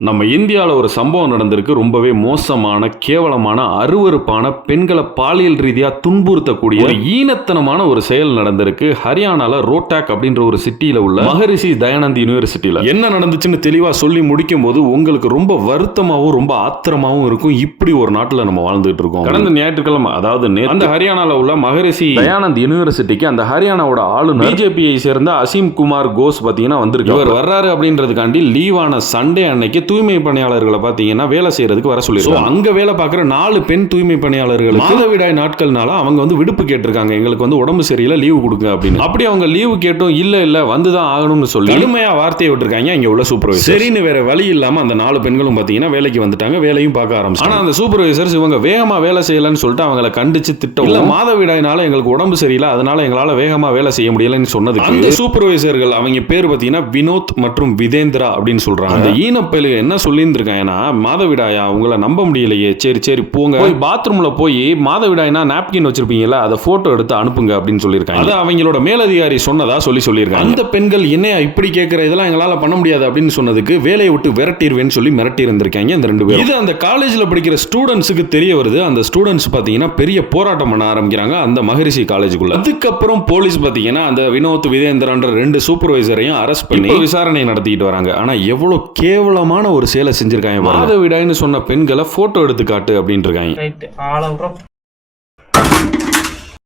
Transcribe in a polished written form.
நம்ம இந்தியாவில் ஒரு சம்பவம் நடந்திருக்கு. ரொம்பவே மோசமான, கேவலமான, அருவருப்பான, பெண்களை பாலியல் ரீதியாக துன்புறுத்தக்கூடிய ஒரு ஈனத்தனமான ஒரு செயல் நடந்திருக்கு. ஹரியானால ரோட்டாக் அப்படின்ற ஒரு சிட்டியில உள்ள மகரிஷி தயானந்த் யூனிவர்சிட்டியில என்ன நடந்துச்சுன்னு தெளிவா சொல்லி முடிக்கும் போது உங்களுக்கு ரொம்ப வருத்தமாகவும் ரொம்ப ஆத்திரமாகவும் இருக்கும். இப்படி ஒரு நாட்டில் நம்ம வாழ்ந்துட்டு இருக்கோம். கடந்த ஞாயிற்றுக்கிழமை, அதாவது அந்த ஹரியானால உள்ள மகரிஷி தயானந்த் யூனிவர்சிட்டிக்கு அந்த ஹரியானாவோட ஆளுநர் பிஜேபியை சேர்ந்த அசீம் குமார் கோஸ் பாத்தீங்கன்னா வந்திருக்கு. இவர் வர்றாரு அப்படின்றதுக்காண்டி லீவான சண்டே அன்னைக்கு தூய்மை பணியாளர்களை பாத்தீங்கன்னா வேலை செய்யறதுக்கு வர சொல்லிருக்காங்க. அங்க வேலை பார்க்குற 4 பெண் தூய்மை பணியாளர்களுக்கு மாதவிடாய் நாட்கள்னால அவங்க வந்து விடுப்பு கேட்டிருக்காங்க. எங்களுக்கு வந்து உடம்பு சரியில்லை, லீவு கொடுங்க அப்படின்னு. அப்படி அவங்க லீவு கேட்டும் இல்ல வந்துதான் ஆகணும்னு சொல்லி கடுமையா வார்த்தையை விட்டுருக்காங்க இங்க உள்ள சூப்பர்வைசர். சரின்னு வேற வழி இல்லாம அந்த 4 பெண்களும் பாத்தீங்கன்னா வேலைக்கு வந்துட்டாங்க, வேலையும் பார்க்க ஆரம்பிச்சாங்க. ஆனா அந்த சூப்பர்வைசர்ஸ் இவங்க வேகமா வேலை செய்யலன்னு சொல்லிட்டு அவங்களை கண்டிச்சு திட்டம், இல்ல மாதவிடாயினால எங்களுக்கு உடம்பு சரியில்லை, அதனால எங்களால வேகமா வேலை செய்ய முடியலன்னு சொன்னது. அந்த சூப்பர்வைசர்கள் அவங்க பேர் பாத்தீங்கன்னா வினோத் மற்றும் விதேந்திரா அப்படின்னு சொல்றாங்க. அந்த ஈனப்பயிலுக என்ன சொல்லியிருந்திருக்காங்கன்னா, மாதவிடாயா உங்களை நம்ப முடியலையே, சரி போங்க, போய் பாத்ரூம்ல போய் மாதவிடாய்னா நாப்கின் வச்சிருப்பீங்கல்ல, அதை போட்டோ எடுத்து அனுப்புங்க அப்படின்னு சொல்லியிருக்காங்க. அது அவங்களோட மேலதிகாரி சொன்னதா சொல்லியிருக்காங்க. அந்த பெண்கள் என்னையா இப்படி கேட்கிற, இதெல்லாம் எங்களால பண்ண முடியாது அப்படின்னு சொன்னதுக்கு வேலையை விட்டு விரட்டிடுவேன்னு சொல்லி மிரட்டி இருந்திருக்காங்க இந்த 2 பேரும். இது அந்த காலேஜ்ல படிக்கிற ஸ்டூடெண்ட்ஸுக்கு தெரிய வருது. அந்த ஸ்டூடெண்ட்ஸ் பாத்தீங்கன்னா பெரிய போராட்டம் பண்ண ஆரம்பிக்கிறாங்க அந்த மகரிஷி காலேஜுக்குள்ள. அதுக்கப்புறம் போலீஸ் பாத்தீங்கன்னா அந்த வினோத் விதேந்திரன்ற 2 சூப்பர்வைசரையும் அரெஸ்ட் பண்ணி விசாரணை நடத்திட்டு வராங்க. ஆனா எவ்வளவு கேவலமான ஒரு செயலை செஞ்சிருக்காங்க. மாதவிடாய்னு சொன்ன பெண்களை போட்டோ எடுத்து காட்டு அப்படின்னு இருக்காங்க.